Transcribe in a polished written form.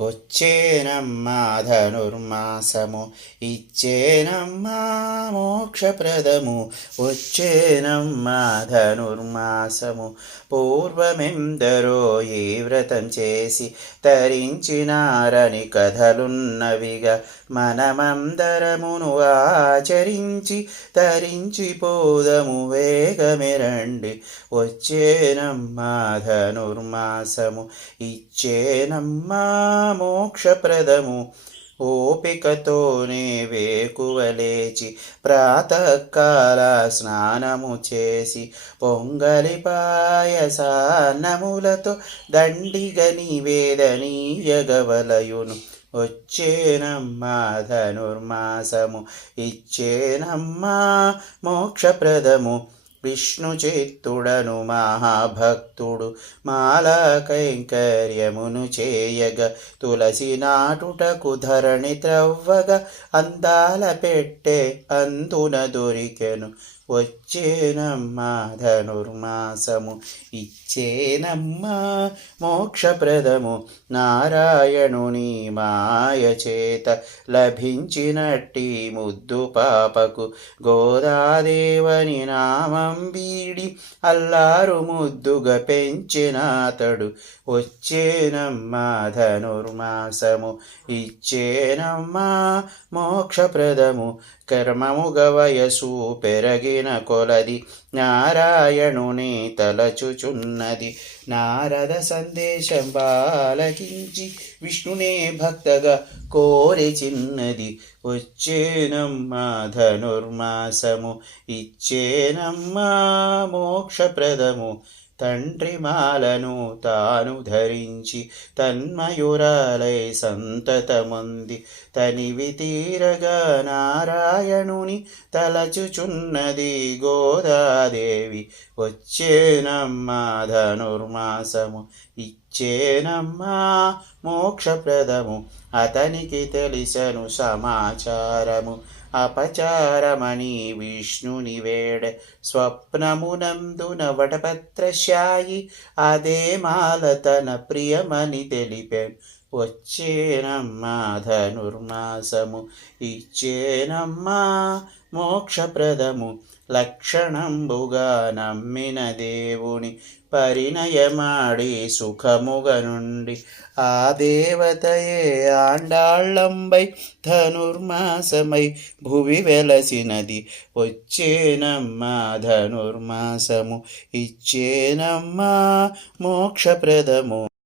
వచ్చేనమ్మా ధనుర్మాసము ఇచ్చేనమ్మా మోక్షప్రదము. వచ్చేనమ్మా ధనుర్మాసము పూర్వమెందరో ఈ వ్రతం చేసి తరించినారని కథలున్నవిగా మనమందరమును ఆచరించి తరించిపోదము వేగమెరండి. వచ్చేనమ్మా ధనుర్మాసము ఇచ్చేనమ్మా మోక్షప్రదము. ఓపికతోనే వేకువలేచి ప్రాతకాల స్నానము చేసి పొంగలి పాయసాన్నములతో దండిగ నివేదనీయగవలయును. వచ్చేనమ్మా ధనుర్మాసము ఇచ్చేనమ్మా మోక్షప్రదము. విష్ణు చిత్తుడను మహాభక్తుడు మాలా కైంకర్యమును చేయగ తులసి నాటుటకు ధరణి త్రవ్వగా అందాల పెట్టె అందున దొరికెను. వచ్చేనమ్మా ధనుర్మాసము ఇచ్చేనమ్మా మోక్షప్రదము. నారాయణుని మాయ చేత లభించినట్టి ముద్దు పాపకు గోదాదేవని నామం వీడి అల్లారు ముద్దుగా పెంచినాతడు. వచ్చేనమ్మా ధనుర్మాసము ఇచ్చేనమ్మా మోక్షప్రదము. కర్మముగ వయసు పెరగిన కొలది నారాయణుని తలచుచున్నది. నారద సందేశం బాలకించి విష్ణునే భక్తగా కోరి చిన్నది. వచ్చేనమ్మా ధనుర్మాసము ఇచ్చేనమ్మా మోక్షప్రదము. తండ్రి మాలను తాను ధరించి తన్మయురాలై సంతతముంది తనివి తీరగా నారాయణుని తలచుచున్నది గోదాదేవి. వచ్చేనమ్మా ధనుర్మాసము ఇచ్చేనమ్మా మోక్షప్రదము. అతనికి తెలిసెను సమాచారము అపచారమని విష్ణుని వేడ స్వప్నమునందున వటపత్రశాయి అదే మాల తన ప్రియమని తెలిపెను. వచ్చేనమ్మా ధనుర్మాసము ఇచ్చేనమ్మా మోక్షప్రదము. లక్షణంబుగా నమ్మిన దేవుని పరిణయమాడి సుఖముగ నుండి ఆ దేవతయే ఆండాళ్ళంబై ధనుర్మాసమై భువి వెలసినది. వచ్చేనమ్మా ధనుర్మాసము ఇచ్చేనమ్మా మోక్షప్రదము.